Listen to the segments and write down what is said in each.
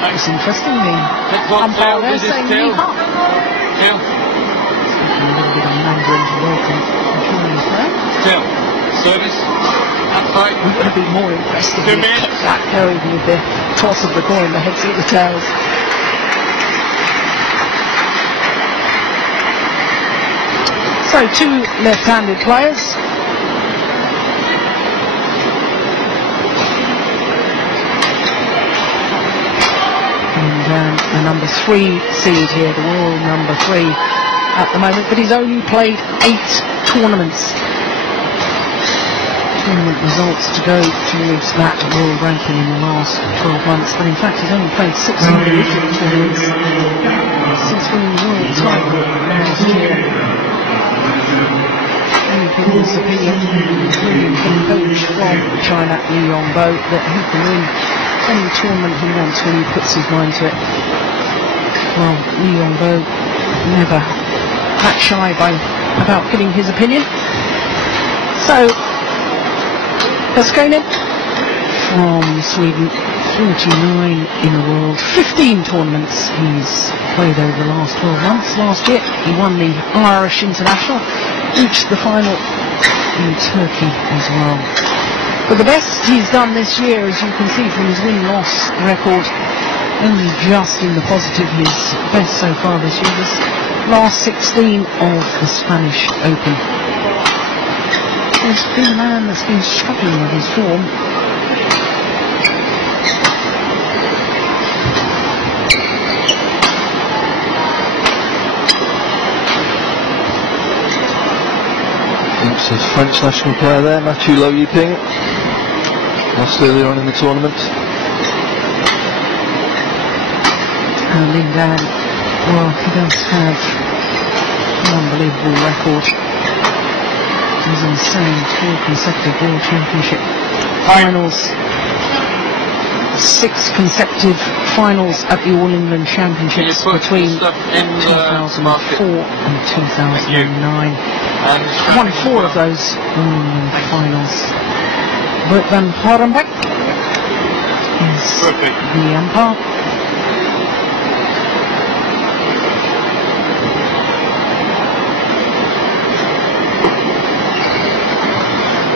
It's interesting, the umpire there saying leave up. Tail. A little bit of Mandarin to welcome the Chinese player. Tail. Service. Outside. We've got to be more impressed if 2 we minutes. kept that going with the toss of the coin, the heads or the tails. So, 2 left-handed players. And the number 3 seed here, the world number 3 at the moment, but he's only played 8 tournaments. Tournament results to go towards that world ranking in the last 12 months, but in fact he's only played 6 individual tournaments since winning the world title last year. Many people's opinion, including the coach from China, Li Yongbo, that he can win any tournament he wants when he puts his mind to it. Well, Li Yongbo never that shy about giving his opinion. So, Koskinen from Sweden, 49 in the world, 15 tournaments he's played over the last 12 months. Last year he won the Irish International, reached the final in Turkey as well. But the best he's done this year, as you can see from his win-loss record, only just in the positive, his best so far this year, was last 16 of the Spanish Open. He's been a man that's been struggling with his form. It's his French national player there, Mathieu Lo Yiping, lost earlier on in the tournament. And Lin Dan, well, he does have an unbelievable record. He's insane, 4 consecutive World Championship finals, 6 consecutive finals at the All England Championships between 2004 and 2009. Won 4 of those All England finals. Bert van Horenbeek is the umpire.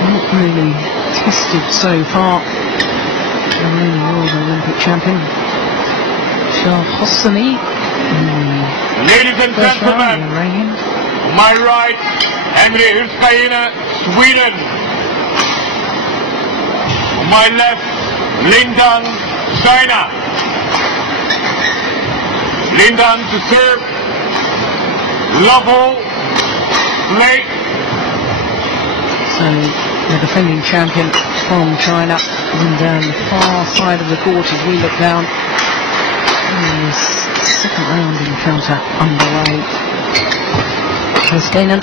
Not really tested so far. The reigning world Olympic champion, Charles Hosseini, Ladies and gentlemen, my right, Emre Hüskainen, Sweden. My left, Lindan, China. Lindan to serve. Lovell, Blake. So, the defending champion from China, Lindan, the far side of the court as we look down. His second round encounter underway. Koskinen,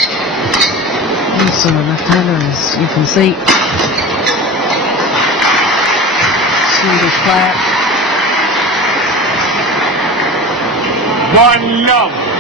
also a left-hander, as you can see. Swedish player. 1-0.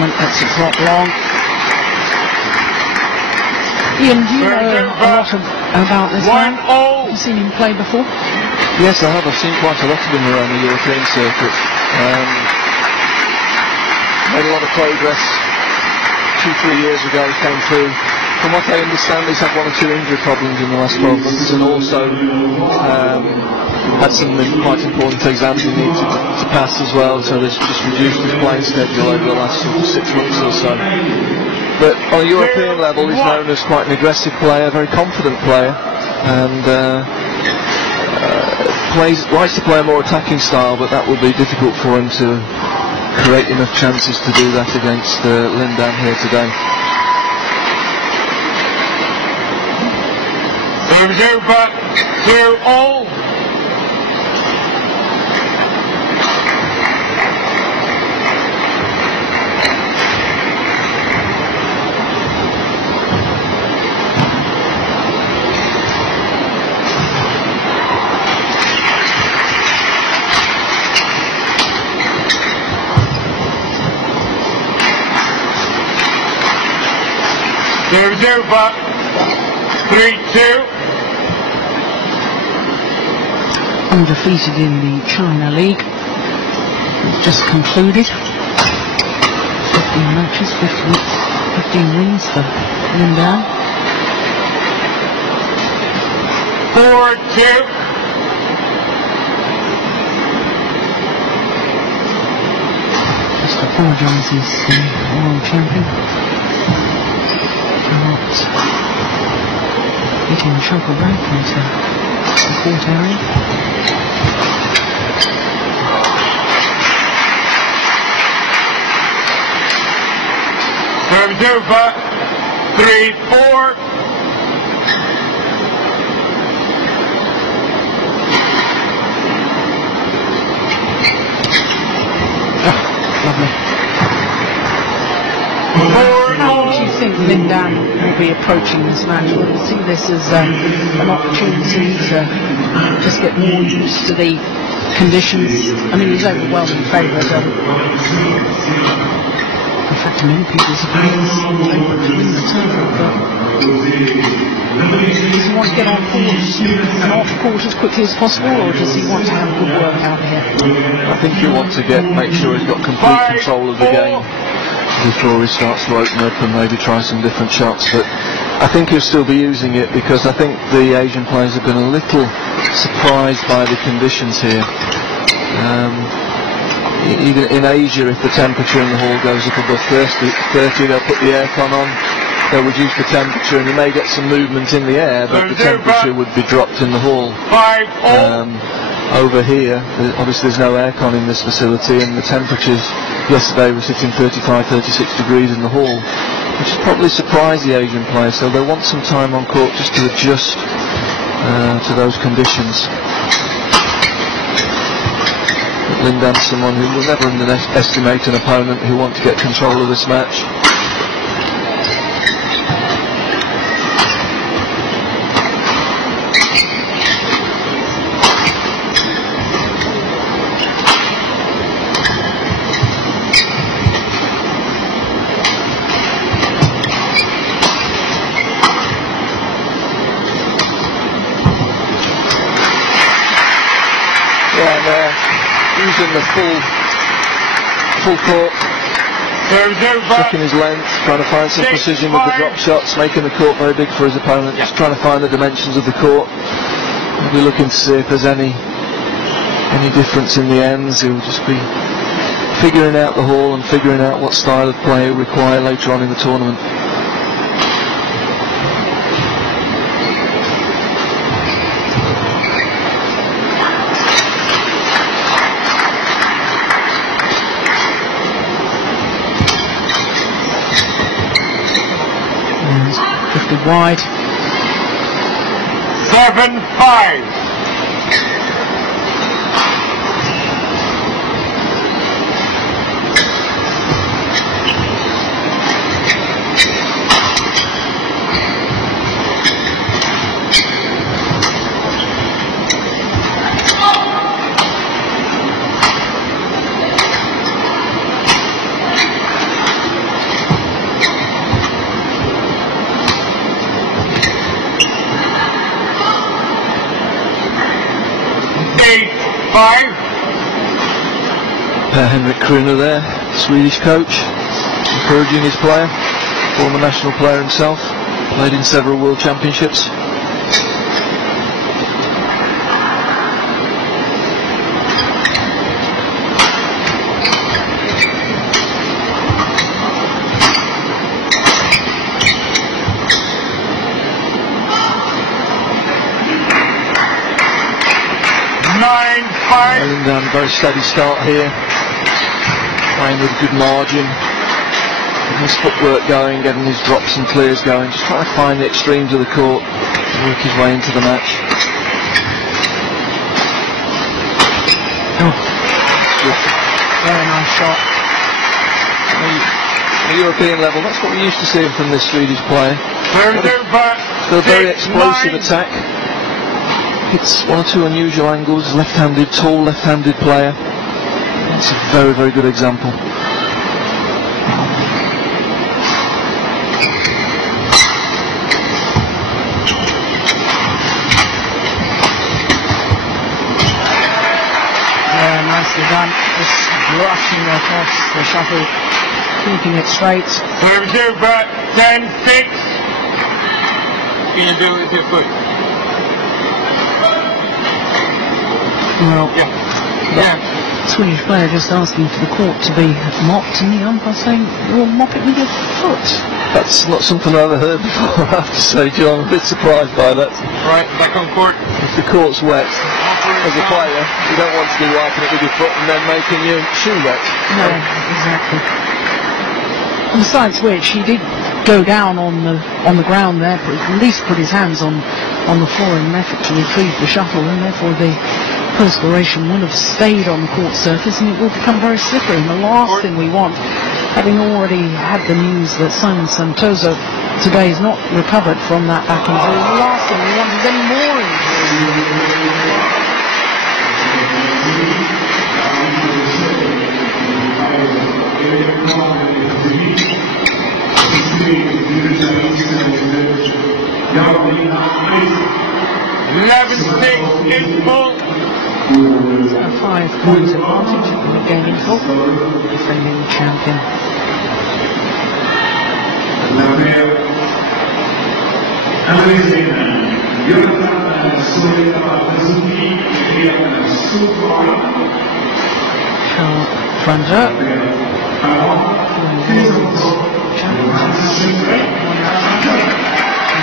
That's a drop long. Ian, do you know a lot about this man? Have you seen him play before? Yes, I have. I've seen quite a lot of him around the European circuit. Made a lot of progress 2-3 years ago, came through. From what I understand, he's had 1 or 2 injury problems in the last 12 months, and also had some quite important exams he needed to pass as well, so there's just reduced his playing schedule over the last 6 months or so. But on a European level, he's known as quite an aggressive player, very confident player, and likes to play a more attacking style, but that would be difficult for him to create enough chances to do that against Lindan here today. Serve 0-all. Serves over. 3-2. Undefeated in the China League. It's just concluded. 15 matches, 15 wins for Lindan. 4-2. Just apologises, world champion. Not hitting the shoulder break into the court area. Serves over. 3-4. Lovely. How do you think Lindan will be approaching this match? Will you see this as an opportunity to just get more used to the conditions? I mean, he's overwhelming favourite. In fact, many people's opinions favourite to win the tournament, but does he want to get on court and off court as quickly as possible, or does he want to have good work out here? I think he'll want to make sure he's got complete control of the game before he starts to open up and maybe try some different shots. But I think he'll still be using it, because I think the Asian players have been a little surprised by the conditions here. Even in Asia, if the temperature in the hall goes up above 30, they'll put the aircon on, they'll reduce the temperature, and you may get some movement in the air, but the temperature would be dropped in the hall. Over here, obviously there's no aircon in this facility, and the temperatures yesterday were sitting 35, 36 degrees in the hall, which has probably surprised the Asian players, so they'll want some time on court just to adjust to those conditions. Lindan's someone who will never underestimate an opponent who want to get control of this match. Using the full court, checking his length, trying to find some precision with the drop shots, making the court very big for his opponent, just trying to find the dimensions of the court. He'll be looking to see if there's any difference in the ends. He'll just be figuring out the hall and figuring out what style of play he'll require later on in the tournament. Drifted wide. 7-5. Henrik Kruna there, Swedish coach, encouraging his player, former national player himself, played in several world championships. Lindan, very steady start here, playing with a good margin, getting his footwork going, getting his drops and clears going, just trying to find the extremes of the court to work his way into the match. Very nice shot. At the European level, that's what we used to see from this Swedish player. A very explosive attack. Hits one or two unusual angles, left-handed, tall left-handed player. That's a very, very good example. nicely done. Just brushing across the shuttle, keeping it straight. Serves over 10-6. Can you do it with your foot? Well, Yeah. Swedish player just asking for the court to be mopped, and the umpire saying, "Well, mop it with your foot." That's not something I've ever heard before, I have to say, John. I'm a bit surprised by that. Right, back on court. If the court's wet, as a player, you don't want to be wiping it with your foot and then making your shoe wet. No, exactly. And besides which, he did go down on the ground there, but at least put his hands on the floor in an effort to retrieve the shuttle, and therefore the perspiration will have stayed on the court surface and it will become very slippery. And the last thing we want, having already had the news that Simon Santoso today is not recovered from that back injury, the last thing we want is any more injuries. In full. So a 5 points advantage in the game in full. Defending champion. Charles Franger.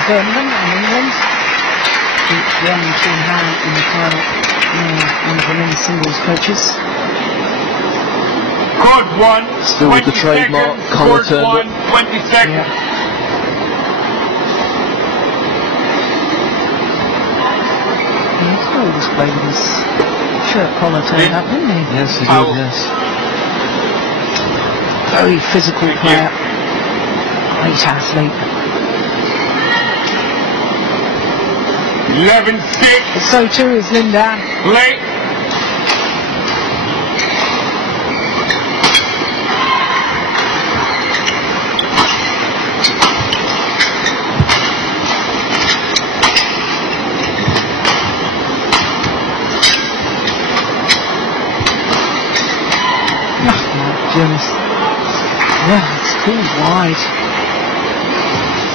Birmingham and England. Beat 1-2 hand in the final. One of the men's singles coaches. Court 1. Still with the trademark collar Court turned 1. up. 20 seconds. Yeah. He's always played with his shirt collar turned up, didn't he? Yes, he did, yes. Very physical player. Great athlete. 11-6. So too is Linda. Late. Goodness. Yeah, it's pulled wide.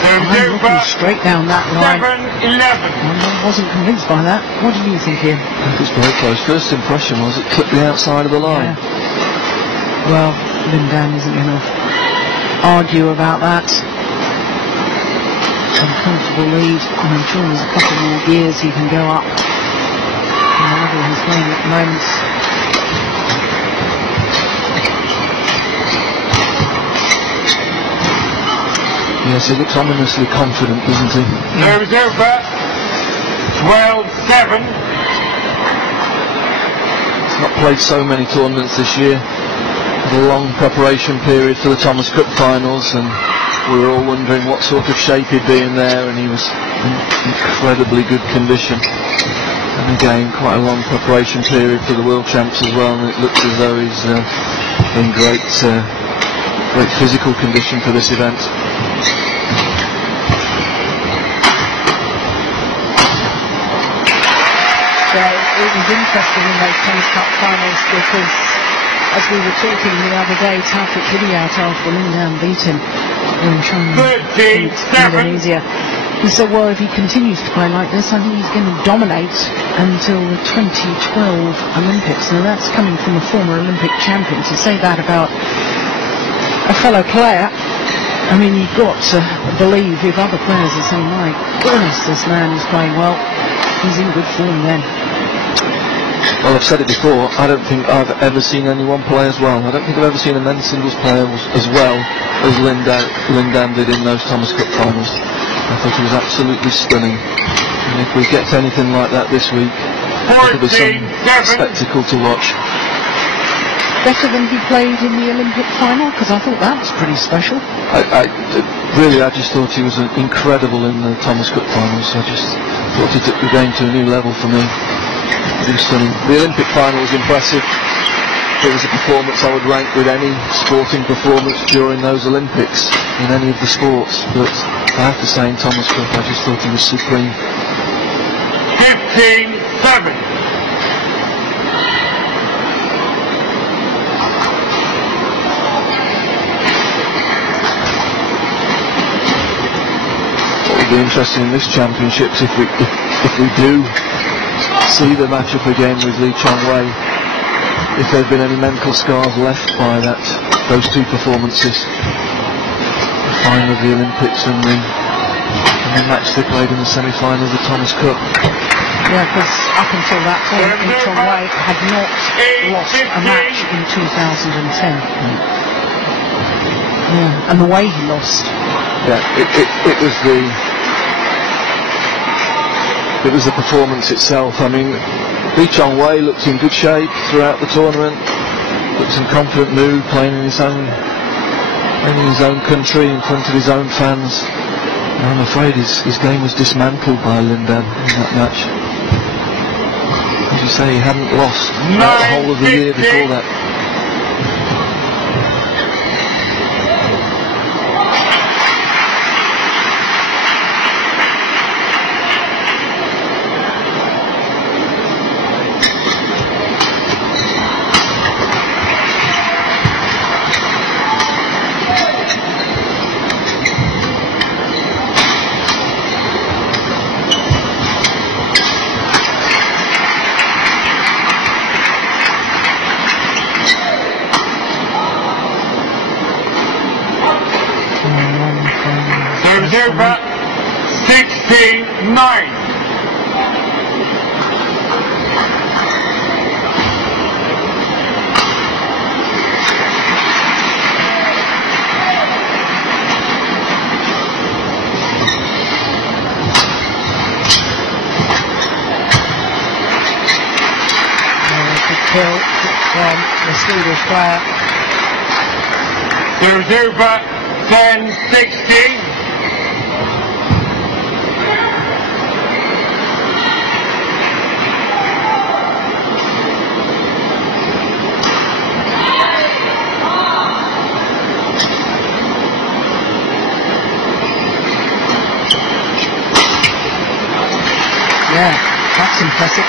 I'm looking straight down that line. 7-11. I wasn't convinced by that. What did you think, Ian? I think it's very close. First impression was it clipped the outside of the line. Yeah. Well, Lindan isn't going to argue about that. A comfortable lead. I'm sure there's a couple more gears he can go up. The level he's playing at the moment. Yes, he looks ominously confident, doesn't he? Serves over. 12-7. He's not played so many tournaments this year. Had a long preparation period for the Thomas Cup finals, and we were all wondering what sort of shape he'd be in there, and he was in incredibly good condition. And again, quite a long preparation period for the World Champs as well, and it looks as though he's in great physical condition for this event. So it was interesting in those Thomas Cup finals because, as we were talking the other day, Taufik Hidayat, after Lindan beat him in Indonesia, he said, well, if he continues to play like this, I think he's going to dominate until the 2012 Olympics. Now that's coming from a former Olympic champion. To say that about a fellow player, I mean, you've got to believe if other players are saying, my goodness, this man is playing well, he's in good form then. Well, I've said it before, I don't think I've ever seen anyone play as well. I don't think I've ever seen a men's singles player as well as Lindan did in those Thomas Cup finals. I thought he was absolutely stunning. And if we get anything like that this week, it'll be some spectacle to watch. Better than he played in the Olympic final? Because I thought that was pretty special. I just thought he was incredible in the Thomas Cup finals. I just thought he took the game to a new level for me. It was stunning. The Olympic final was impressive. It was a performance I would rank with any sporting performance during those Olympics in any of the sports. But I have to say, in Thomas Cup, I just thought he was supreme. 15-7. be interesting in this championships if we do see the match up again with Lee Chong-wei, if there have been any mental scars left by those two performances, the final of the Olympics and the match they played in the semi-final of the Thomas Cup. Yeah, because up until that point, Lee Chong-wei had not lost a match in 2010. Yeah, and the way he lost. Yeah, it was the performance itself. I mean, Lee Chong-wei looked in good shape throughout the tournament, looked in confident mood, playing in his own country, in front of his own fans. And I'm afraid his game was dismantled by Lin Dan in that match. As you say, he hadn't lost the whole of the year before that. Over 69. Kill from the Swedish player. There's over 10-16. Yeah, that's impressive.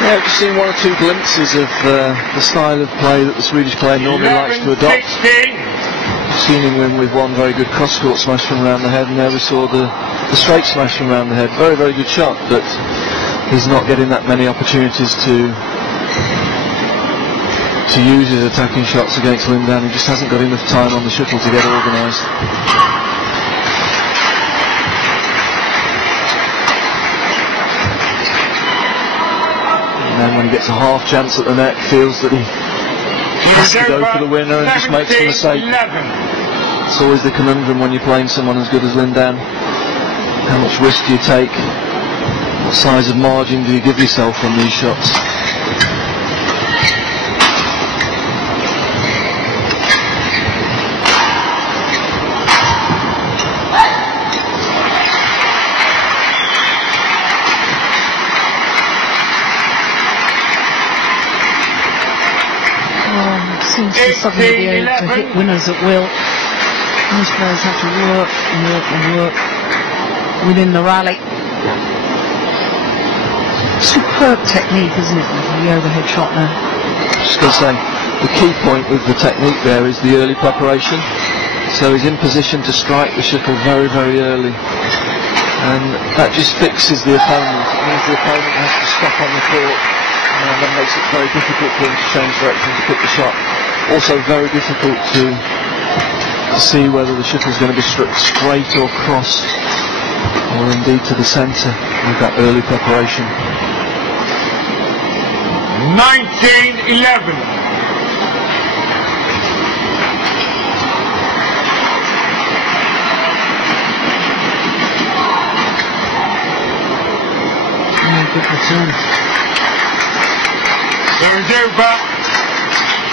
Yeah, I've just seen one or two glimpses of the style of play that the Swedish player normally likes to adopt. I've seen him win with one very good cross-court smash from around the head, and there we saw the straight smash from around the head. Very, very good shot, but he's not getting that many opportunities to use his attacking shots against Lin Dan. He just hasn't got enough time on the shuttle to get organised. And then when he gets a half chance at the net, feels that he has to go for the winner and just makes a mistake. It's always the conundrum when you're playing someone as good as Lin Dan. How much risk do you take? What size of margin do you give yourself on these shots? Seems to suddenly be able to hit winners at will. Most players have to work and work and work within the rally. Superb technique, isn't it, with the overhead shot now? Just going to say, the key point with the technique there is the early preparation. So he's in position to strike the shuttle very, very early. And that just fixes the opponent. It means the opponent has to stop on the court. And that makes it very difficult for him to change direction to pick the shot. Also very difficult to see whether the shuttle is going to be struck straight or cross, or indeed to the centre with that early preparation. 19-11. Good return. There's over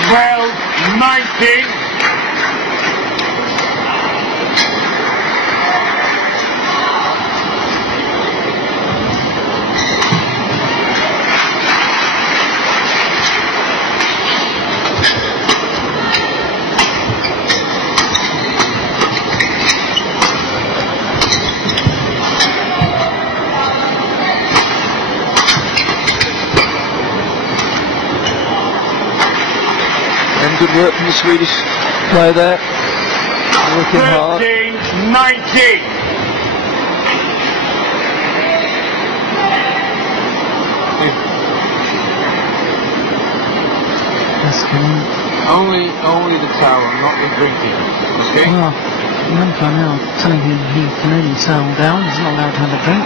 12-19. Good work from the Swedish player there, working hard. 13-19. Only the towel, not the drinking. Okay? Well, the umpire now telling him he can only towel down, he's not allowed to have a drink.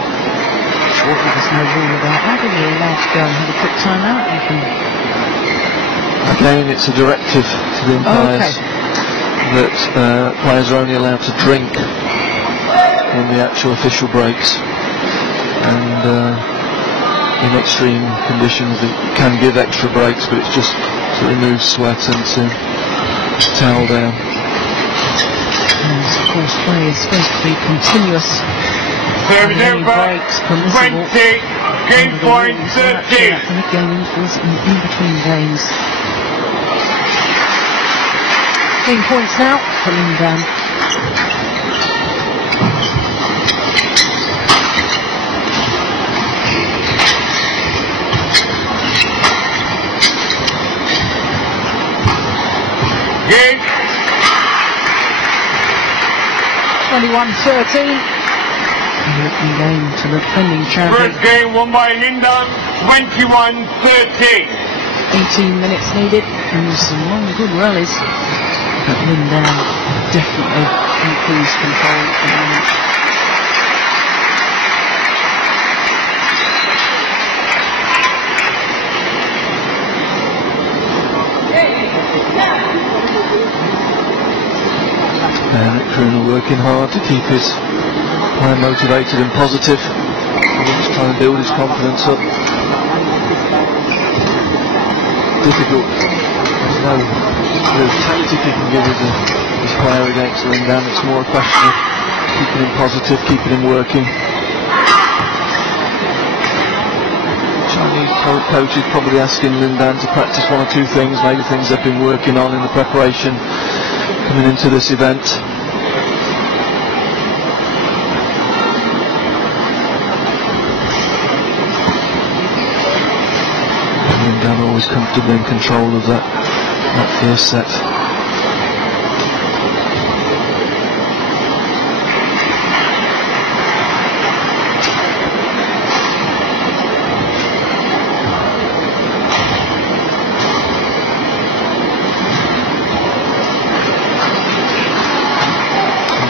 There's no rule about that, but you're allowed to go and have a quick time out. You can... Again, it's a directive to the umpires that players are only allowed to drink in the actual official breaks, and in extreme conditions they can give extra breaks, but it's just to remove sweat and to towel down. And of course, play is supposed to be continuous. Service Any over. breaks permissible. 20. Game point 13. After mid-game intervals in between games. 15 points now for Lindan. Game. 21-13. Opening game to the defending champion. First game won by Lindan, 21-13. 18 minutes needed and some long good rallies. But Lindan definitely in cruise control at the moment. Nick Kroon working hard to keep his player motivated and positive. He's trying to build his confidence up. Difficult. There's no real tactic he can give his player against Lindan. It's more a question of keeping him positive, keeping him working. Chinese coach is probably asking Lindan to practice one or two things, maybe things they've been working on in the preparation coming into this event. Lindan always comfortably in control of that first set.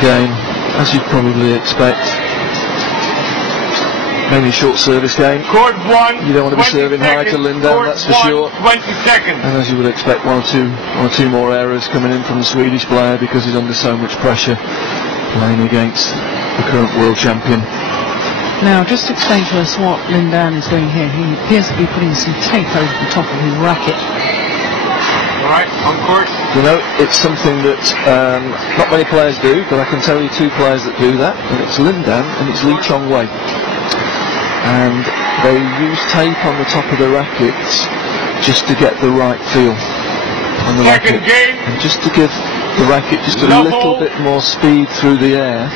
Game, as you'd probably expect, mainly short service game. Court 1. You don't want to be serving high to Lindan, that's for sure. 20 seconds. And as you would expect, one or two more errors coming in from the Swedish player because he's under so much pressure playing against the current world champion. Now, just explain to us what Lindan is doing here. He appears to be putting some tape over the top of his racket. Alright, on court. You know, it's something that not many players do, but I can tell you two players that do that, and it's Lindan and it's Lee Chong Wei. And they use tape on the top of the rackets just to get the right feel on the Second racket, game. and just to give the racket just a little bit more speed through the air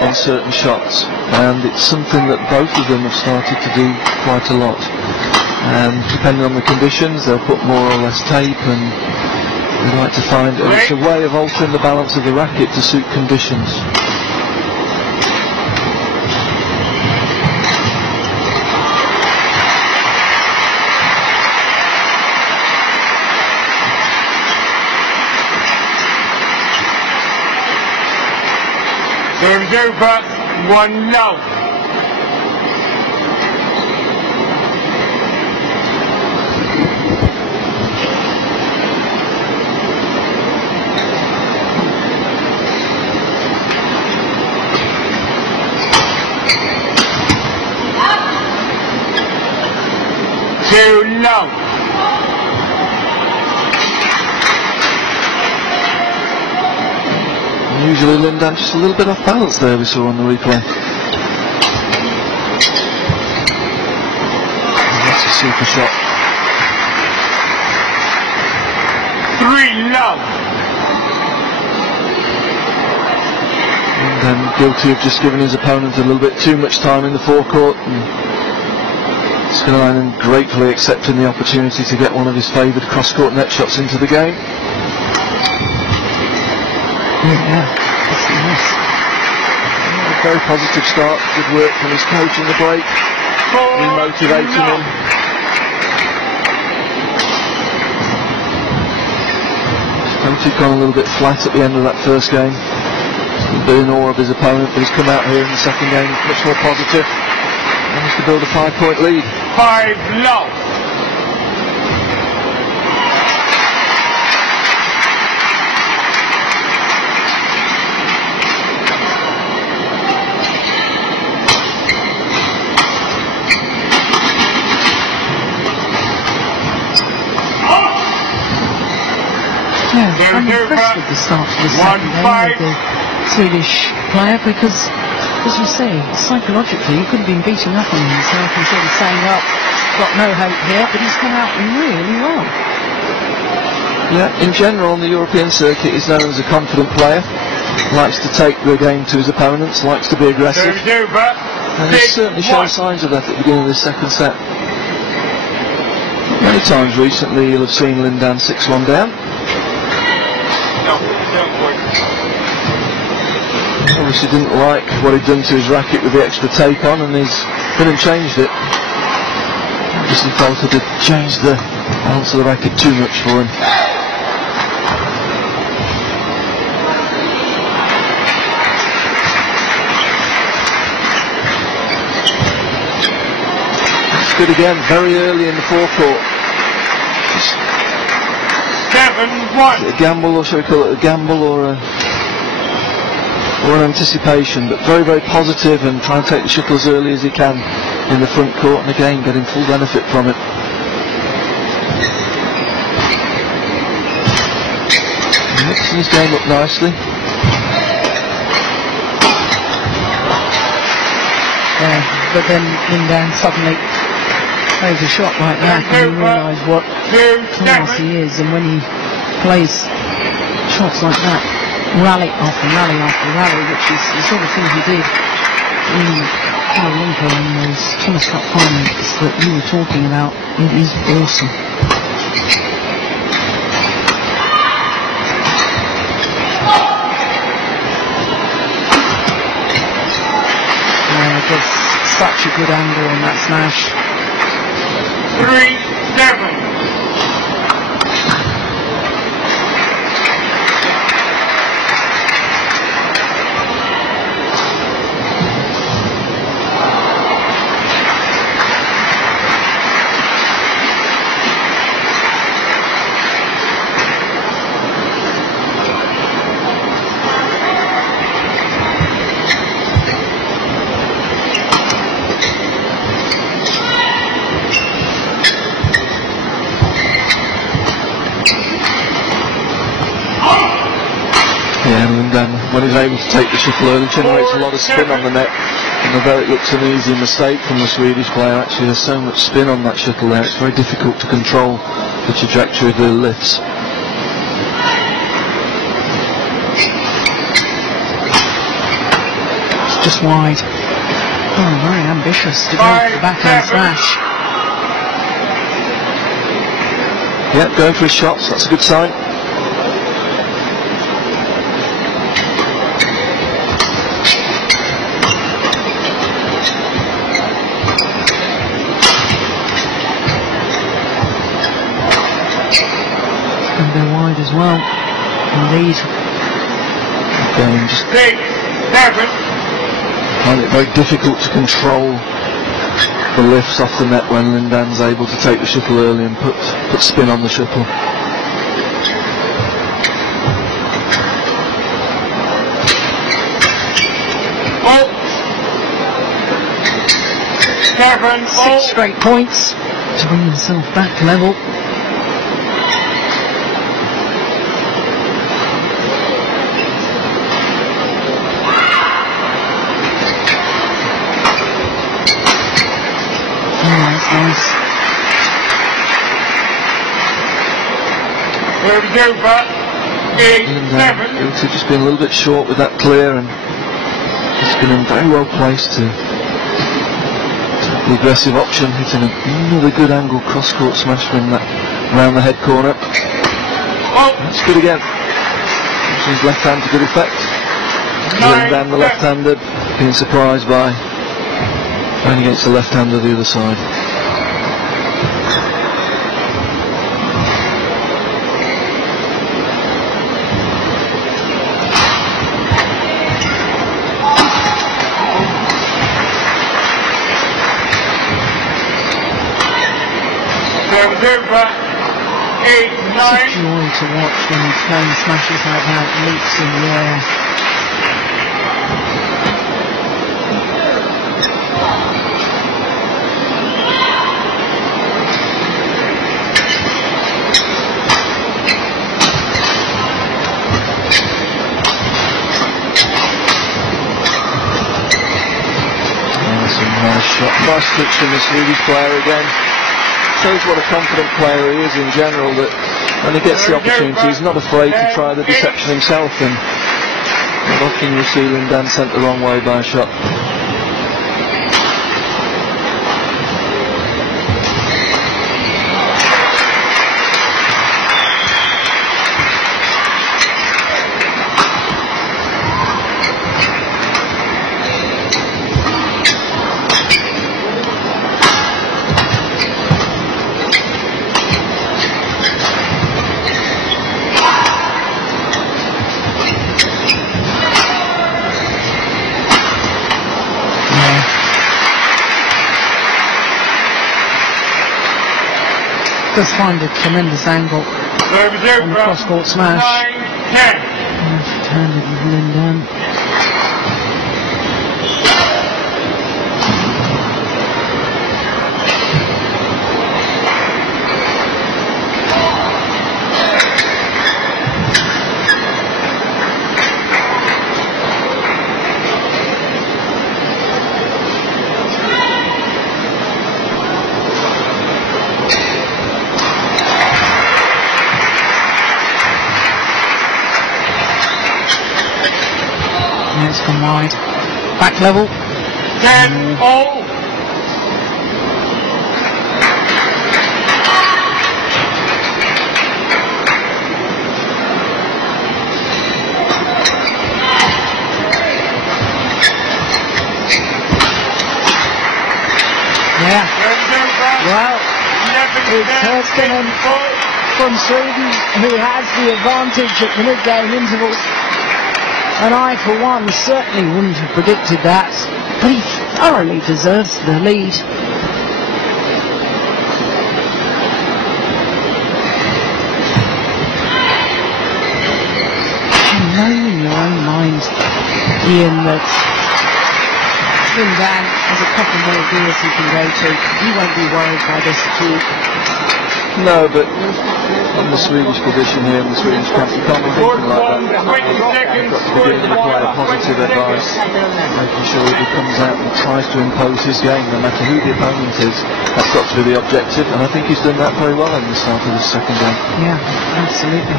on certain shots. And it's something that both of them have started to do quite a lot. And depending on the conditions, they'll put more or less tape, and they like to find it's a way of altering the balance of the racket to suit conditions. Service over. 1-0. Usually Lindan just a little bit off balance there, we saw on the replay. And that's a super shot. 3-0. Lindan guilty of just giving his opponent a little bit too much time in the forecourt, and Skyline gratefully accepting the opportunity to get one of his favoured cross-court net shots into the game. Yeah, that's nice. A very positive start, good work from his coach in the break, remotivating him. Maybe took on a little bit flat at the end of that first game. A bit in awe of his opponent, but he's come out here in the second game much more positive. Managed to build a 5-point lead. 5 love. I'm impressed with the start of the second game of the Swedish player because, as you say, psychologically he could have been beating up on himself and sort of saying, "Up, got no hope here," but he's come out really well. Yeah, in general on the European circuit he's known as a confident player, likes to take the game to his opponents, likes to be aggressive, and he's certainly shown signs of that at the beginning of this second set. Many times recently you'll have seen Lindan 6-1 down. Obviously didn't like what he'd done to his racket with the extra tape on, and he's been and changed it. Obviously felt it had changed the balance of the racket too much for him. It's good again, very early in the forecourt. 7-1. A gamble, or shall we call it a gamble, or an anticipation, but very, very positive and trying to take the shuttle as early as he can in the front court, and again getting full benefit from it. Mixing his game up nicely. Yeah, but then Lindan suddenly plays a shot like that and you realise what class he is, and when he plays shots like that, rally after rally after rally, which is the sort of thing he did in Kuala Lumpur in those Thomas Cup finals that you were talking about. It is awesome. Gets such a good angle on that smash. 3-7. When he's able to take the shuttle early, generates a lot of spin on the net, and although it looks an easy mistake from the Swedish player, actually there's so much spin on that shuttle there, it's very difficult to control the trajectory of the lifts. It's just wide. Oh, very ambitious to go for the backhand smash. Yeah, going for his shots, that's a good sign. As well, indeed. Again, just find it very difficult to control the lifts off the net when Lindan's able to take the shuttle early and put spin on the shuttle. Six straight points to bring himself back level. Nice. He's just been a little bit short with that clear, and he's been very well placed to the aggressive option, hitting another good angle cross-court smash from that around the head corner. That's good again. His left hand to good effect. Lindan, the left-hander, being surprised by going against the left-hander the other side. Service over. 8, It's a 9. joy to watch when he's playing smashes like that, leaps in the air. Nice shot, nice touch from the Swedish player again. Shows what a confident player he is in general, that when he gets the opportunity he's not afraid to try the deception himself, and often you see Lindan sent the wrong way by a shot. Does find a tremendous angle on the cross-court smash. 9, 10. Left-handed with Lindan. It's gone wide. Back level. 10, 0. Yeah. Well, it's Herskinen from Sweden who has the advantage at the mid-game intervals. And I, for one, certainly wouldn't have predicted that, but he thoroughly deserves the lead. You know in your own mind, Ian, that Lindan has a couple more gears he can go to. You won't be worried by this at all. No, but in the Swedish position here, in the Swedish camp, you can't be thinking like that. You've got to be giving the player positive advice, making sure that he comes out and tries to impose his game, no matter who the opponent is. That's got to be the objective, and I think he's done that very well in the start of the second game. Yeah, absolutely.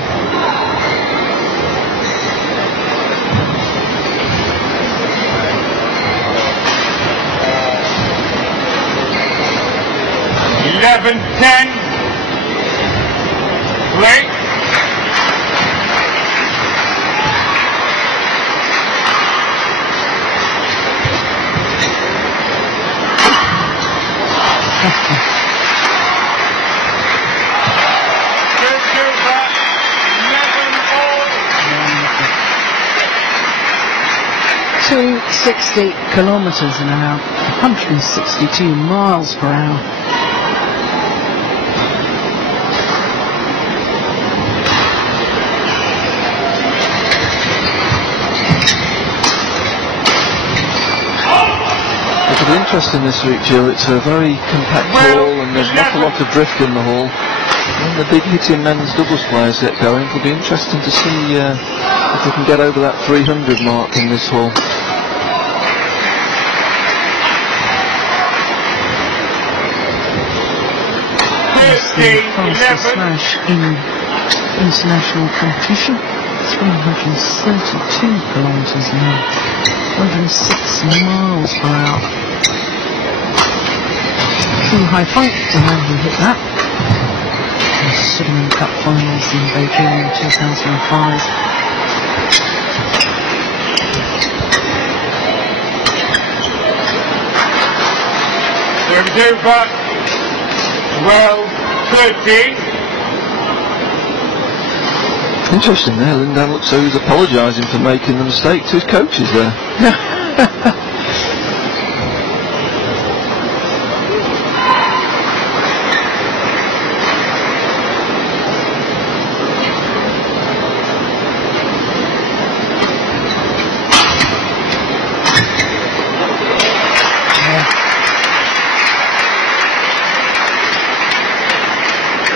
$11-10. Right. To 60 kilometres an hour, 162 miles per hour. It'll be interesting this week, Jill. It's a very compact hall and there's not a lot of drift in the hall. When the big hitting men's doubles players get going, it'll be interesting to see if we can get over that 300 mark in this hall. The fastest smash in international competition. 332 kilometres an hour, 106 miles per hour. True high fight to how he hit that. The Sudirman Cup finals in Beijing in 2005. Service over. 12-13. Interesting there, Lindan looks so he's apologising for making the mistake to his coaches there.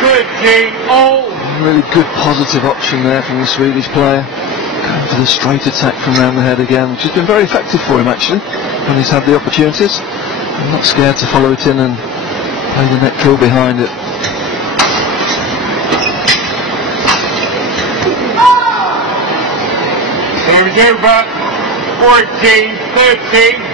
13 all. Really good positive option there from the Swedish player. Going for the straight attack from round the head again, which has been very effective for him actually when he's had the opportunities. I'm not scared to follow it in and play the net kill behind it. Game's over. 14-13.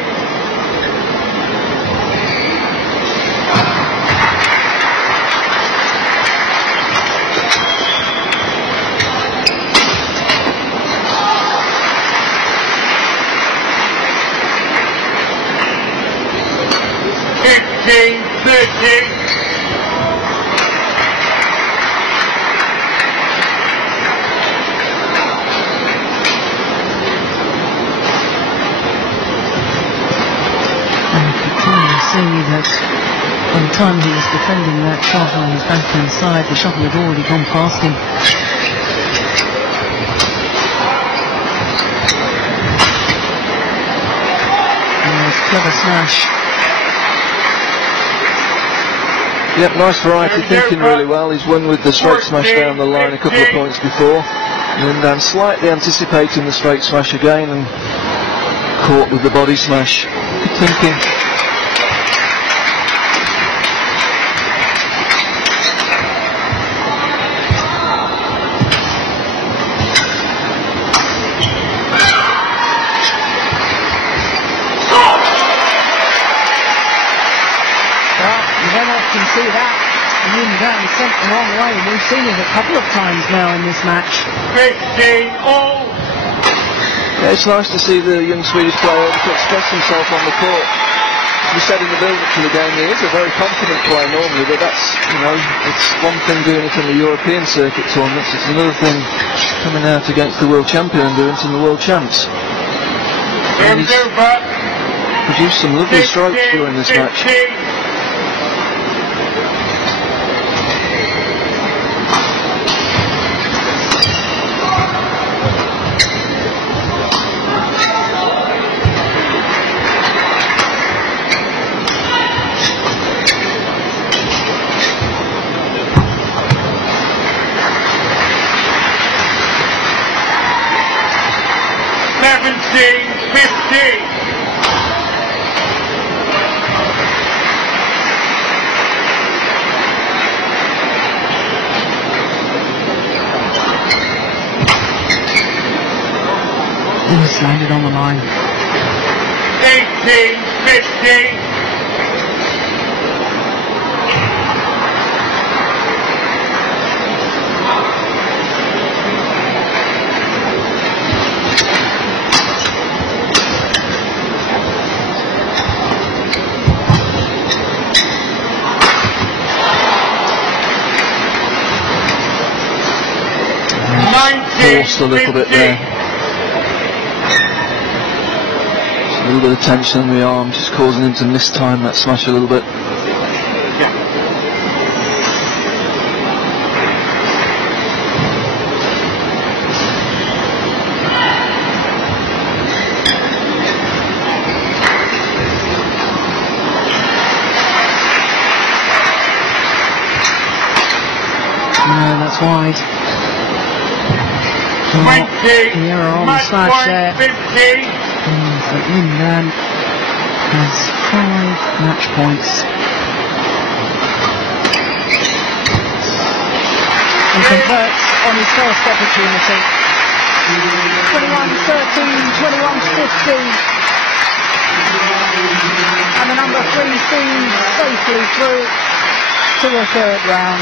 That by the time he was defending that shot on his backhand side, the shuttle had already gone past him. Nice clever smash. Yep, nice variety, thinking really well. He's won with the straight smash down the line a couple of points before, and then slightly anticipating the straight smash again and caught with the body smash. Good thinking. See that, and then down sent the wrong way, and we've seen it a couple of times now in this match. 15 all. Yeah, it's nice to see the young Swedish player able to express himself on the court. As we said in the build-up to the game, he is a very confident player normally, but that's, you know, it's one thing doing it in the European circuit tournaments, it's another thing coming out against the world champion and doing it in the world champs. And he's produced some lovely strokes during this match. 17-15. It's landed on the line. 18-15. Forced a little bit there. Just a little bit of tension in the arm, just causing him to mistime that smash a little bit. No, that's wide. The error on the smash there. So Lindan has 5 match points. And converts on his first opportunity. 21-13, 21-15. And the number 3 seed safely through to the third round.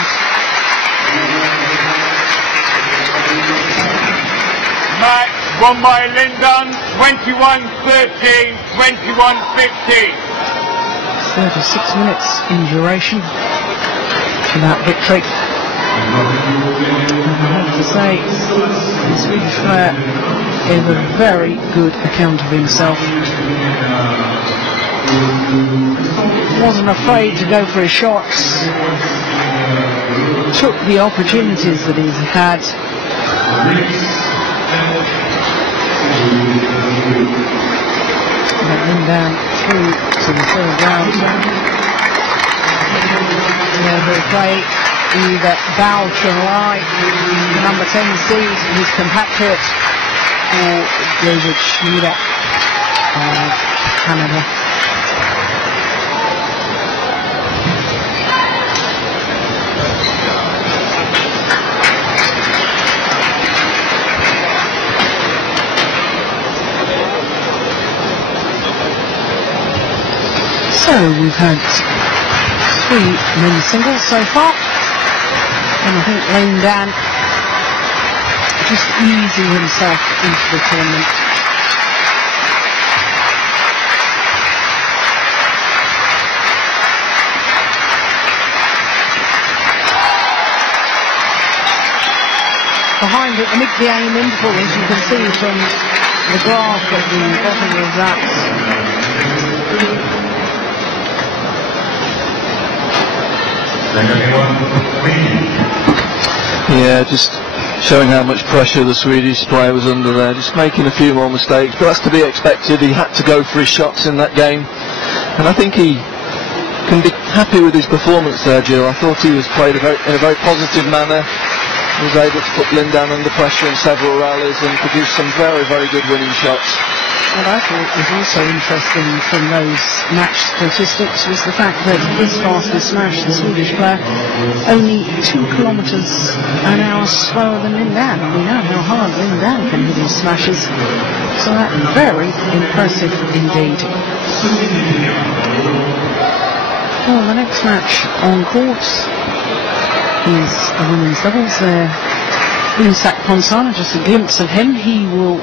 Match won by Lindan, 21-13, 21-15. 36 minutes in duration for that victory. And I have to say, the Swedish player gave a very good account of himself. Wasn't afraid to go for his shots. Took the opportunities that he's had. Let them down through to the third round. Yeah, they play either Bao Chunwai, the number 10 seed, his compatriot, or David Schmieder of Canada. So we've had 3 men's singles so far, and I think Lin Dan just easing himself into the tournament. Behind it, the mid-game interval, as you can see from the graph at the bottom of that. Yeah, just showing how much pressure the Swedish player was under there, just making a few more mistakes, but that's to be expected. He had to go for his shots in that game, and I think he can be happy with his performance there, Jill. I thought he was played in a very positive manner. He was able to put Lin Dan under pressure in several rallies and produce some very, very good winning shots. What I thought was also interesting from those match statistics was the fact that his fastest smash, the Swedish player, only 2 kilometres an hour slower than Lin Dan. We know how hard Lin Dan can hit his smashes, so that's very impressive indeed. Well, the next match on court is a women's doubles there. Imsak Ponsana, just a glimpse of him. He will